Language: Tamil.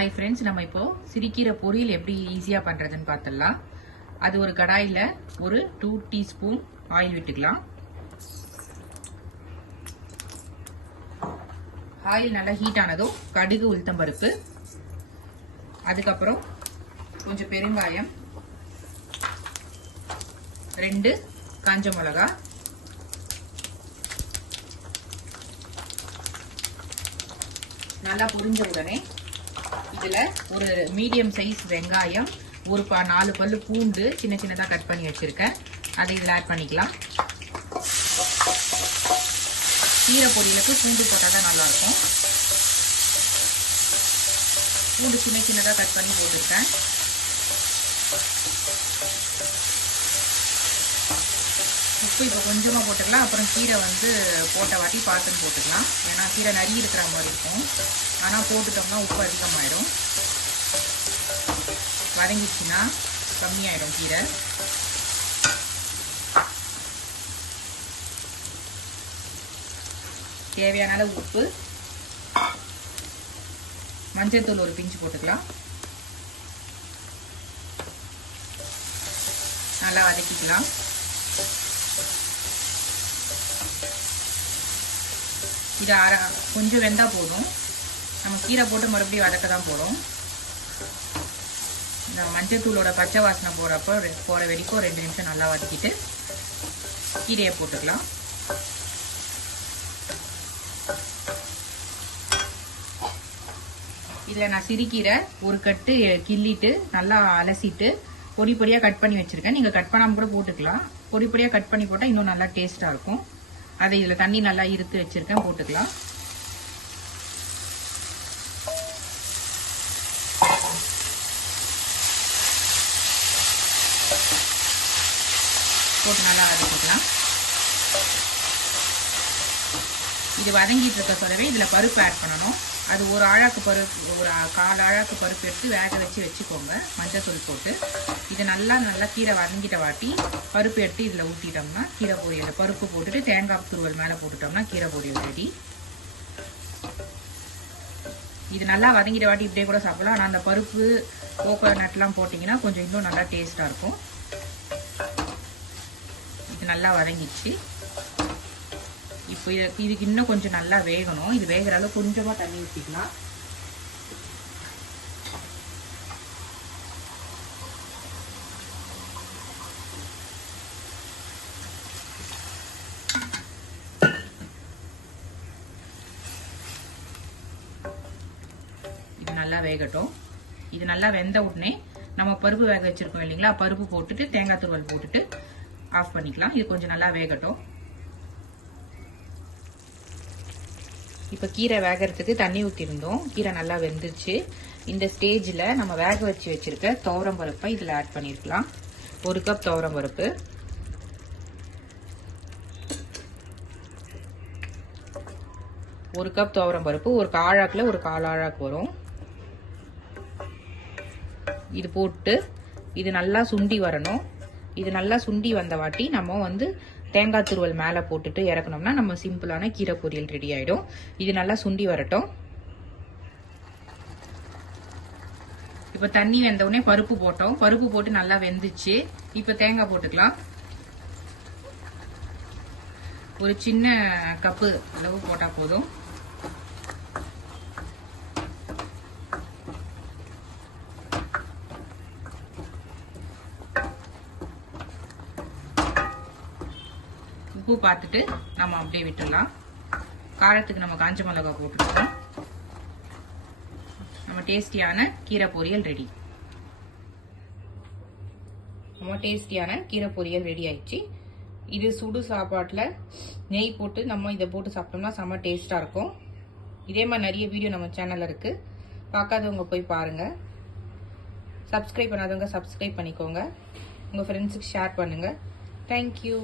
ஹாய் ஃப்ரெண்ட்ஸ் நம்ம இப்போது சிரிக்கிற பொரியல் எப்படி ஈஸியாக பண்ணுறதுன்னு பார்த்துடலாம் அது ஒரு கடாயில் ஒரு டூ டீஸ்பூன் ஆயில் விட்டுக்கலாம். ஆயில் நல்லா ஹீட் ஆனதும் கடுகு உளுத்தம்பருப்பு அதுக்கப்புறம் கொஞ்சம் பெருங்காயம். ரெண்டு காஞ்ச மிளகா. நல்லா புரிஞ்ச உடனே இதில் ஒரு மீடியம் சைஸ் வெங்காயம் ஒரு பா நாலு பல்லு பூண்டு சின்ன சின்னதாக கட் பண்ணி வச்சுருக்கேன். அதை இதில் ஆட் பண்ணிக்கலாம். கீரை பொரியலுக்கு பூண்டு போட்டால் தான் நல்லாயிருக்கும். பூண்டு சின்ன சின்னதாக கட் பண்ணி போட்டிருக்கேன். உப்பு இப்போ கொஞ்சமாக போட்டுக்கலாம். அப்புறம் கீரை வந்து போட்ட வாட்டி பார்த்துன்னு போட்டுக்கலாம். ஏன்னா கீரை நிறைய இருக்கிற மாதிரி இருக்கும். ஆனால் போட்டுட்டோம்னா உப்பு அதிகமாயிடும். வதங்கிடுச்சுன்னா கம்மியாயிடும் கீரை. தேவையான அளவு உப்பு. மஞ்சள்தூள் ஒரு பிஞ்சு போட்டுக்கலாம். நல்லா வதக்கிக்கலாம். இது அரை கொஞ்சம் வெந்தால் போதும். நம்ம கீரை போட்டு மறுபடியும் வதக்க தான் போகிறோம் இந்த மஞ்சத்தூளோட பச்சை வாசனை போகிறப்போ போகிற வரைக்கும் ரெண்டு நிமிஷம் நல்லா வதக்கிட்டு கீரையை போட்டுக்கலாம். இதில் நான் சிறுக்கீரை ஒரு கட்டு கிள்ளிட்டு நல்லா அலசிட்டு பொடி பொடியாக கட் பண்ணி வச்சுருக்கேன். நீங்கள் கட் பண்ணாமல் கூட போட்டுக்கலாம். பொடி பொடியாக கட் பண்ணி போட்டால் இன்னும் நல்லா டேஸ்ட்டாக இருக்கும். அதை இதில் தண்ணி நல்லா இருத்து வச்சுருக்கேன் போட்டுக்கலாம். போட்டு நல்லா வதக்கிக்கலாம் இது வதங்கிட்டு இருக்க சொல்லவே இதில் பருப்பு ஆட் பண்ணணும். அது ஒரு ஆழாக்கு பருப்பு ஒரு கால் ஆழாக்கு பருப்பு எடுத்து வேக வச்சு வச்சுக்கோங்க. மஞ்சள் தூள் போட்டு. இது நல்லா நல்லா கீரை வதங்கிட்ட வாட்டி பருப்பு எடுத்து இதில் ஊற்றிட்டோம்னா கீரை பொரியல் பருப்பு போட்டுட்டு தேங்காய் துருவல் மேலே போட்டுட்டோம்னா கீரை பொரியல் ரெடி இது நல்லா வதங்கிட்ட வாட்டி இப்படியே கூட சாப்பிடலாம். ஆனால் அந்த பருப்பு கோகோனட்லாம் போட்டிங்கன்னா கொஞ்சம் இன்னும் நல்லா டேஸ்ட்டாக இருக்கும். இது நல்லா வதங்கிச்சு இது இதுக்கு இன்னும் கொஞ்சம் நல்லா வேகணும். இது வேகிற அளவு கொஞ்சமாக தண்ணி ஊற்றிக்கலாம் இது நல்லா வேகட்டும். இது நல்லா வெந்த உடனே நம்ம பருப்பு வேக வச்சிருக்கோம் இல்லைங்களா? பருப்பு போட்டுட்டு தேங்காய் துருவல் போட்டுட்டு ஆஃப் பண்ணிக்கலாம். இது கொஞ்சம் நல்லா வேகட்டும். இப்போ கீரை வேகிறதுக்கு தண்ணி ஊற்றிருந்தோம் கீரை நல்லா வெந்துருச்சு. இந்த ஸ்டேஜில் நம்ம வேக வச்சு வச்சுருக்க துவரம் பருப்பை இதில் ஆட் பண்ணியிருக்கலாம் ஒரு கப் துவரம் பருப்பு. ஒரு கப் துவரம் பருப்பு. ஒரு காழாக்கில் ஒரு கால் ஆழாக்கு வரும். இது போட்டு இது நல்லா சுண்டி வரணும். இது நல்லா சுண்டி வந்த வாட்டி நம்ம வந்து தேங்காய் துருவல் மேலே போட்டுட்டு இறக்கணும்னா நம்ம சிம்பிளான கீரை பொரியல் ரெடி ஆகிடும் இது நல்லா சுண்டி வரட்டும். இப்போ தண்ணி வெந்தவுடனே பருப்பு போட்டோம். பருப்பு போட்டு நல்லா வெந்துச்சு. இப்போ தேங்காய் போட்டுக்கலாம். ஒரு சின்ன கப்பு அளவு போட்டால் போதும். உப்பு பார்த்துட்டு நம்ம அப்படியே விட்டுடலாம். காரத்துக்கு நம்ம காஞ்ச மிளகா போட்டுருக்கோம் நம்ம டேஸ்டியான கீரை பொரியல் ரெடி. நம்ம டேஸ்டியான கீரை பொரியல் ரெடி ஆயிடுச்சு. இது சுடு சாப்பாட்டில் நெய் போட்டு நம்ம இதை போட்டு சாப்பிட்டோம்னா செம்ம டேஸ்ட்டாக இருக்கும். இதே மாதிரி நிறைய வீடியோ நம்ம சேனலில் இருக்குது பார்க்காதவங்க போய் பாருங்கள் சப்ஸ்கிரைப் பண்ணாதவங்க சப்ஸ்கிரைப் பண்ணிக்கோங்க. உங்கள் ஃப்ரெண்ட்ஸுக்கு ஷேர் பண்ணுங்கள் தேங்க்யூ